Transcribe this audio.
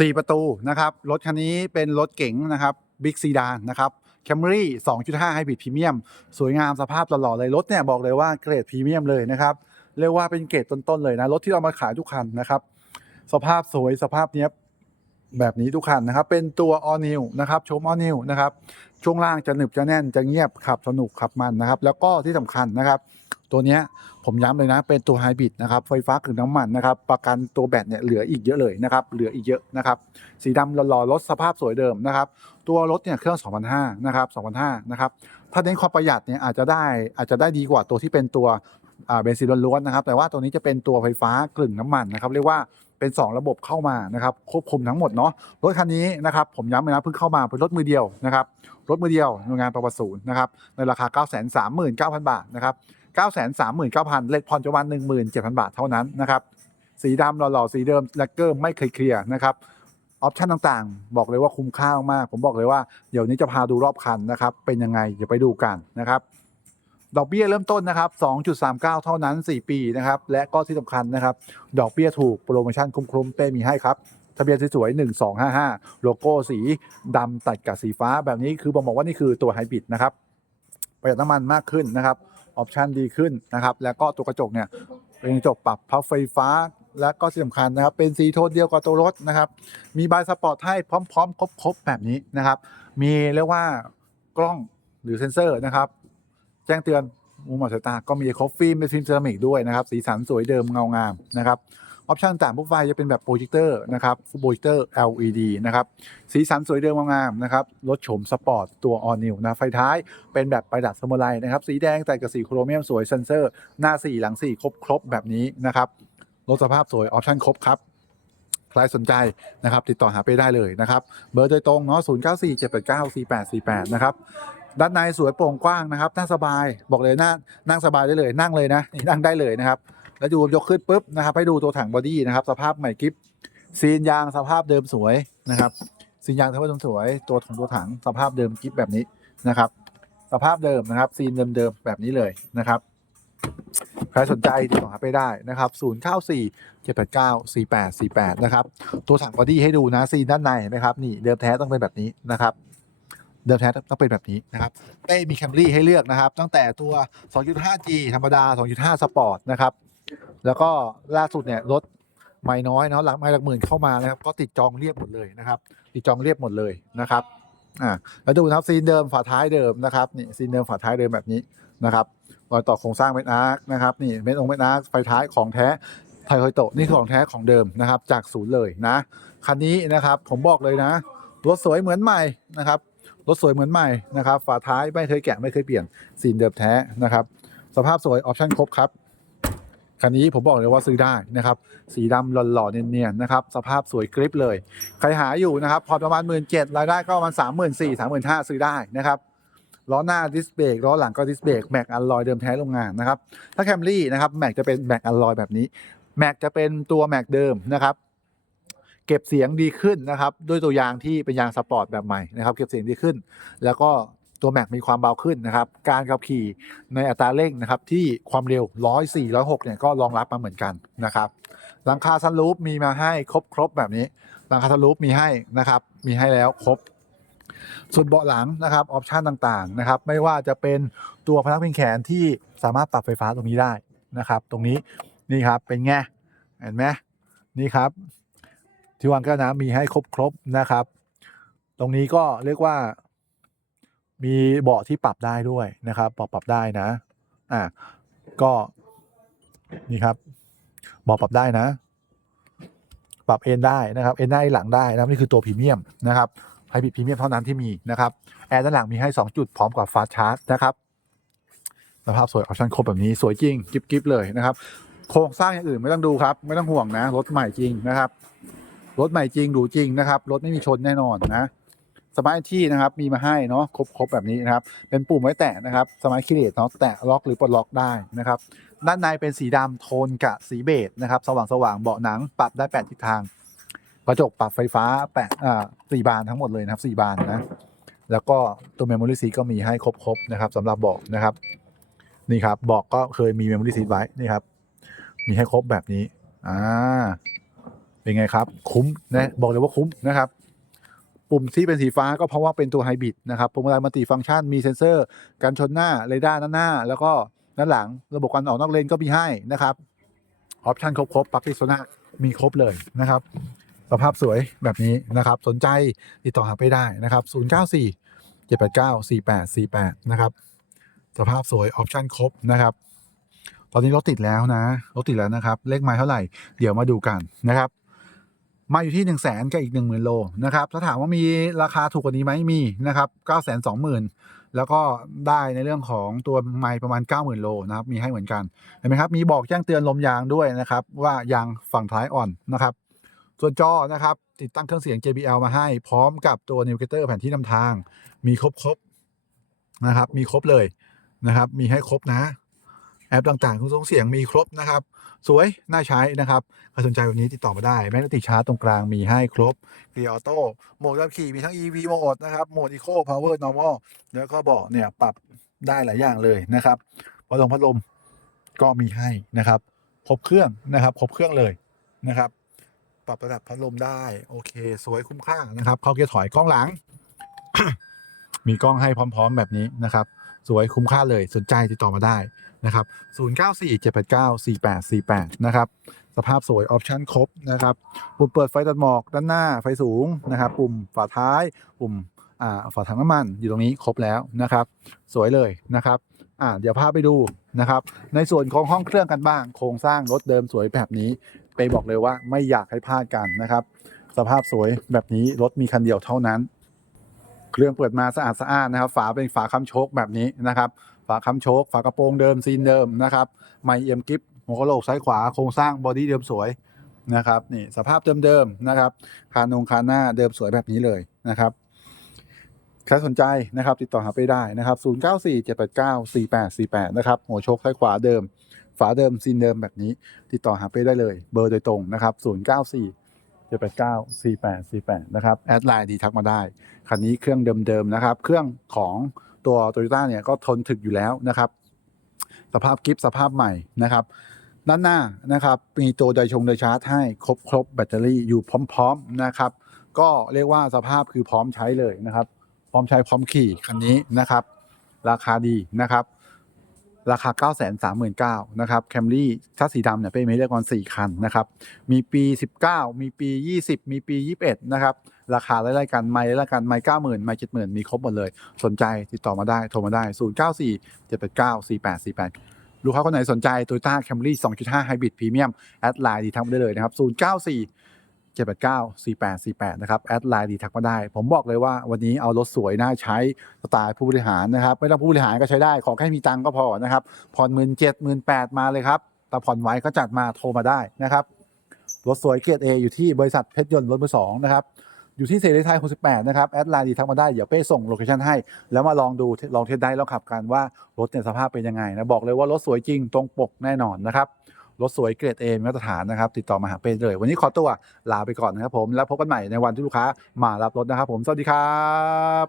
สี่ประตูนะครับ รถคันนี้เป็นรถเก๋งนะครับบิ๊กซีดานนะครับแคมรี่2.5 Hybrid Premium สวยงามสภาพหล่อดเลย รถเนี่ยบอกเลยว่าเกรดพรีเมียมเลยนะครับเรียกว่าเป็นเกรดต้นๆเลยนะ รถที่เรามาขายทุกคันนะครับ สภาพสวยสภาพเนี้ย แบบนี้ทุกคันนะครับ เป็นตัว All New นะครับชม All New นะครับ ช่วงล่างจะหนึบจะแน่นจะเงียบขับสนุกขับมันนะครับ แล้วก็ที่สำคัญนะครับ ตัวนี้ผมย้ำเลยนะ เป็นตัวไฮบริดนะครับ ไฟฟ้าคือน้ำมันนะครับ ประกันตัวแบตเนี่ยเหลืออีกเยอะเลยนะครับ เหลืออีกเยอะนะครับ สีดำหล่อๆรถสภาพสวยเดิมนะครับ ตัวรถเนี่ยเครื่อง2,500นะครับ2,500นะครับ ถ้าเน้นความประหยัดเนี่ยอาจจะได้อาจจะได้ดีกว่าตัวที่เป็นตัวเบนซินล้วนๆนะครับ แต่ว่าตัวนี้จะเป็นตัวไฟฟ้ากลึ่งน้ำมันนะครับ เรียกว่า เป็น 2 ระบบเข้ามานะครับควบคุมทั้งหมดเนาะรถคันนี้นะครับผมย้ำเลยนะเพิ่งเข้ามาเป็นรถมือเดียวนะครับรถมือเดียวหน่วยงานประวัติศูนย์นะครับในราคา 939,000 บาทนะครับ939,000เลทผ่อนจะวัน17,000 บาทเท่านั้นนะครับสีดำหล่อๆสีเดิมแลกเกอร์ไม่เคยเคลียร์นะครับออปชั่นต่างๆ บอกเลยว่าคุ้มค่ามาก ผมบอกเลยว่าเดี๋ยวนี้จะพาดูรอบคันนะครับเป็นยังไงเดี๋ยวไปดูกันนะครับ ดอกเบี้ยเริ่มต้นนะครับ 2.39 เท่านั้น 4 ปีนะครับ และก็ที่สำคัญนะครับ ดอกเบี้ยถูกโปรโมชั่นคุ้มๆเป้มีให้ครับทะเบียนสวยๆ1255 โลโก้สีดำตัดกับสีฟ้าแบบนี้คือผมบอกว่านี่คือตัวไฮบริดนะครับประหยัดน้ำมันมากขึ้นนะครับออปชันดีขึ้นนะครับ แล้วก็ตัวกระจกเนี่ยเป็นกระจกปรับพับไฟฟ้า และก็ที่สำคัญนะครับ เป็นสีโทนเดียวกับตัวรถนะครับ มีบายสปอร์ตให้พร้อม ๆ ครบๆแบบนี้นะครับ มีเรียกว่ากล้องหรือเซ็นเซอร์นะครับ แจ้งเตือนมุมมองสายตาก็มีคอฟฟี่เป็นฟิล์มเซรามิกด้วยนะครับสีสันสวยเดิมเงางามนะครับออปชั่นต่างพวกไฟจะเป็นแบบโปรเจคเตอร์นะครับโปรเจคเตอร์ LED นะครับสีสันสวยเดิมเงางามนะครับรถโฉมสปอร์ตตัว All New นะไฟท้ายเป็นแบบประดับสมุไรนะครับสีแดงแต่กับสีโครเมียมสวยเซนเซอร์ หน้า4หลัง4ครบครบแบบนี้นะครับรถสภาพสวยออปชั่นครบครับใครสนใจนะครับติดต่อหาไปได้เลยนะครับ เบอร์โดยตรงเนาะ 0 9 4 7 8 9 4 8 4 8 นะครับ ด้านในสวยโปร่งกว้างนะครับนั่งสบายบอกเลยนั่งนั่งสบายได้เลยนั่งเลยนะนั่งได้เลยนะครับ แล้วดูยกขึ้นปุ๊บนะครับให้ดูตัวถังบอดี้นะครับสภาพใหม่กริปซีนยางสภาพเดิมสวยนะครับซีนยางสภาพเดิมสวย ตัวของตัวถังสภาพเดิมกริปแบบนี้นะครับ สภาพเดิมนะครับ ซีนเดิมๆแบบนี้เลยนะครับใครสนใจติดต่อหาไปได้นะครับ 0 9 4 7 8 9 4 8 4 8 นะครับ ตัวถังบอดี้ให้ดูนะซีนด้านในเห็นะครับ นี่เดิมแท้ต้องเป็นแบบนี้นะครับ เดิมแท้ต้องเป็นแบบนี้นะครับเป้มีแคมรี่ให้เลือกนะครับ ตั้งแต่ตัว 2.5G ธรรมดา 2.5 สปอร์ตนะครับ แล้วก็ล่าสุดเนี่ยรถไม่น้อยเนาะหลักไม่หลักหมื่นเข้ามานะครับ ก็ติดจองเรียบหมดเลยนะครับ ติดจองเรียบหมดเลยนะครับอ่าแล้วดูนะครับซีนเดิมฝาท้ายเดิมนะครับนี่ซีนเดิมฝาท้ายเดิมแบบนี้นะครับรอยต่อโครงสร้างเม็ดอาร์คนะครับนี่เม็ดองเม็ดอาร์คไฟท้ายของแท้ไทยโฮโตะนี่คือของแท้ของเดิมนะครับ จากศูนย์เลยนะคันนี้นะครับผมบอกเลยนะรถสวยเหมือนใหม่นะครับ รถสวยเหมือนใหม่นะครับ ฝาท้ายไม่เคยแกะไม่เคยเปลี่ยนซีเดิมแท้นะครับ สภาพสวยออปชั่นครบครับคันนี้ผมบอกเลยว่าซื้อได้นะครับ สีดำหล่อๆเนียนๆนะครับ สภาพสวยกริปเลย ใครหาอยู่นะครับ พอประมาณหมื่นเจ็ดรายได้ก็ประมาณสามหมื่นสี่สามหมื่นห้าซื้อได้นะครับล้อหน้าดิสเบรกล้อหลังก็ดิสเบรกแม็กอัลลอยเดิมแท้โรงงานนะครับ ถ้าแคมรี่นะครับแม็กจะเป็นแม็กอัลลอยแบบนี้แม็กจะเป็นตัวแม็กเดิมนะครับ เก็บเสียงดีขึ้นนะครับ ด้วยตัวยางที่เป็นยางสปอร์ตแบบใหม่นะครับเก็บเสียงดีขึ้น แล้วก็ตัวแม็กมีความเบาขึ้นนะครับ การขับขี่ในอัตราเร่งนะครับที่ความเร็ว 104 106 เนี่ยก็รองรับมาเหมือนกันนะครับหลังคาซันรูฟมีมาให้ครบครบแบบนี้หลังคาซันรูฟมีให้นะครับ มีให้แล้วครบ ส่วนเบาะหลังนะครับออปชันต่างๆนะครับ ไม่ว่าจะเป็นตัวพนักพิงแขนที่สามารถปรับไฟฟ้าตรงนี้ได้นะครับ ตรงนี้นี่ครับเป็นไงเห็นไหมนี่ครับ ที่วางแก้วน้ำมีให้ครบครบนะครับ ตรงนี้ก็เรียกว่า มีเบาะที่ปรับได้ด้วยนะครับเบาะปรับได้นะ อ่าก็นี่ครับเบาะปรับได้นะ ปรับเอนได้นะครับเอนหน้หลังได้นะครับนี่คือตัวพรีเมียมนะครับไฮบริดพรีเมียมเท่านั้นที่มีนะครับแอร์ด้านหลังมีให้ 2 จุดพร้อมกับฟาสชาร์จนะครับสภาพสวยออปชั่นครบแบบนี้สวยจริง กิบกิบเลยนะครับ โครงสร้างอย่างอื่นไม่ต้องดูครับ ไม่ต้องห่วงนะ รถใหม่จริงนะครับ รถใหม่จริงดูจริงนะครับ รถไม่มีชนแน่นอนนะสมาร์ทที่นะครับมีมาให้เนาะครบครบแบบนี้นะครับ เป็นปุ่มไว้แตะนะครับสมาร์ทคีย์เลสเนาะแตะล็อกหรือปลดล็อกได้นะครับ ด้านในเป็นสีดำโทนกับสีเบจนะครับ สว่างสว่างเบาะหนังปรับได้แปดทิศทาง กระจกปรับไฟฟ้าแปดอ่าสี่บานทั้งหมดเลยนะครับสี่บานนะแล้วก็ตัวเมมโมรี่ซีก็มีให้ครบๆนะครับสำหรับเบาะนะครับ นี่ครับเบาะก็เคยมีเมมโมรี่ซีไว้นี่ครับมีให้ครบแบบนี้อ่า เป็นไงครับ คุ้มนะบอกเลยว่าคุ้มนะครับ ปุ่มที่เป็นสีฟ้าก็เพราะว่าเป็นตัวไฮบริดนะครับพวงมาลัยมัลติฟังก์ชันมีเซ็นเซอร์กันชนหน้าเรดาร์ด้านหน้า แล้วก็ด้านหลังระบบการออกนอกเลนก็มีให้นะครับออปชันครบครบปักติโซนามีครบเลยนะครับ สภาพสวยแบบนี้นะครับ สนใจติดต่อหาไปได้นะครับ 094 789 4848 นะครับ สภาพสวยออปชันครบนะครับ ตอนนี้รถติดแล้วนะ รถติดแล้วนะครับ เลขไม้เท่าไหร่ เดี๋ยวมาดูกันนะครับ มาอยู่ที่1นึ่งแสนกับอีก 1 0,000 โลนะครับถ้าถามว่ามีราคาถูกกว่านี้ไหมมีนะครับ9 2 0 0 0 0 แล้วก็ได้ในเรื่องของตัวไม้ประมาณ 90,000 โลนะครับมีให้เหมือนกันเห็นไหมครับมีบอกแจ้งเตือนลมยางด้วยนะครับว่ายางฝั่งท้ายอ่อนนะครับส่วนจอนะครับติดตั้งเครื่องเสียง JBL มาให้ พร้อมกับตัว n ิ v เกเตอร์แผ่นที่นำทาง มีครบครบนะครับมีครบเลยนะครับมีให้ครบนะ แอปต่างๆเครื่องส่งเสียงมีครบนะครับ สวย น่าใช้นะครับใครสนใจแบบนี้ติดต่อมาได้ แมกนติชาร์ตรงกลางมีให้ครบเกียร์ออโต้โหมดขับขี่มีทั้ง EV โหมดนะครับโหมด Eco Power Normal แล้วก็เบาะเนี่ยปรับได้หลายอย่างเลยนะครับพัดลมพัดลมก็มีให้นะครับ ครบเครื่องนะครับ ครบเครื่องเลยนะครับ ปรับระดับพัดลมได้ โอเค สวยคุ้มค่านะครับ เข้าเกียร์ถอยกล้องหลัง มีกล้องให้พร้อม ๆ แบบนี้นะครับ สวยคุ้มค่าเลย สนใจติดต่อมาได้ นะครับ0947894848 นะครับ สภาพสวยออปชั่นครบนะครับ ปุ่มเปิดไฟตัดหมอกด้านหน้าไฟสูงนะครับ ปุ่มฝาท้าย ปุ่มอ่าฝาถังน้ำมันอยู่ตรงนี้ครบแล้วนะครับ สวยเลยนะครับอ่าเดี๋ยวพาไปดูนะครับ ในส่วนของห้องเครื่องกันบ้าง โครงสร้างรถเดิมสวยแบบนี้ ไปบอกเลยว่าไม่อยากให้พลาดกันนะครับ สภาพสวยแบบนี้รถมีคันเดียวเท่านั้น เครื่องเปิดมาสะอาดสะอ้านนะครับ ฝาเป็นฝาค้ำโชคแบบนี้นะครับ ฝาค้ำโชค ฝากระโปรงเดิมซีนเดิมนะครับไมเอ็มกิฟหัวกะโหลกซ้ายขวาโครงสร้างบอดี้เดิมสวยนะครับนี่สภาพเดิมๆนะครับคานงคานหน้าเดิมสวยแบบนี้เลยนะครับใครสนใจนะครับติดต่อหาไปได้นะครับ 0947894848 นะครับหัวโชคซ้ายขวาเดิม ฝาเดิมซีนเดิมแบบนี้ ติดต่อหาไปได้เลย เบอร์โดยตรงนะครับ 094 789 4848 นะครับแอดไลน์ดีทักมาได้ คันนี้เครื่องเดิมๆนะครับ เครื่องของ ตัวโตโยต้าเนี่ยก็ทนถึกอยู่แล้วนะครับ สภาพกิฟสภาพใหม่นะครับด้านหน้านะครับมีตัวไดชงไดชาร์จให้ครบครบแบตเตอรี่อยู่พร้อมๆนะครับ ก็เรียกว่าสภาพคือพร้อมใช้เลยนะครับ พร้อมใช้พร้อมขี่คันนี้นะครับ ราคาดีนะครับ ราคา 9 3 9 0 0 0นะครับแคมรี่ถ้าสีดำเนี่ยเป็นไม่เรียกว่า4คันนะครับมีปี 19 มีปี 20 มีปี 21 นะครับราคาไล่ๆกันไม่ไล่ๆกันไม่เก้าหมื่นไม่เจ็ดหมื่นมีครบหมดเลย สนใจติดต่อมาได้โทรมาได้ 0 9 4 7 8 9 4 8 4 8 ลูกค้าคนไหนสนใจ Toyota Camry 2.5 Hybrid Premium แอดไลน์ดีทักได้เลยนะครับ 0 9 4 7 8 9 4 8 4 8 นะครับ แอดไลน์ดีทักมาได้ ผมบอกเลยว่าวันนี้เอารถสวยน่าใช้สไตล์ผู้บริหารนะครับ ไม่ต้องผู้บริหารก็ใช้ได้ ขอแค่มีตังค์ก็พอนะครับ ผ่อนหมื่นเจ็ดหมื่นแปดมาเลยครับ แต่ผ่อนไว้ก็จัดมาโทรมาได้นะครับ รถสวยเกียรติเออยู่ที่บริษัทเพชรยนต์รถมือสองนะครับ อยู่ที่เสรีไทย68 นะครับ แอดไลน์ดีทักมาได้ เดี๋ยวเป้ส่งโลเคชั่นให้ แล้วมาลองดูลองเทสได้ล้วขับกันว่ารถเนี่ยสภาพเป็นยังไงนะ บอกเลยว่ารถสวยจริงตรงปกแน่นอนนะครับ รถสวยเกรดเอมาตรฐานนะครับ ติดต่อมาหาเป้เลย วันนี้ขอตัวลาไปก่อนนะครับผมแล้วพบกันใหม่ในวันที่ลูกค้ามารับรถนะครับผมสวัสดีครับ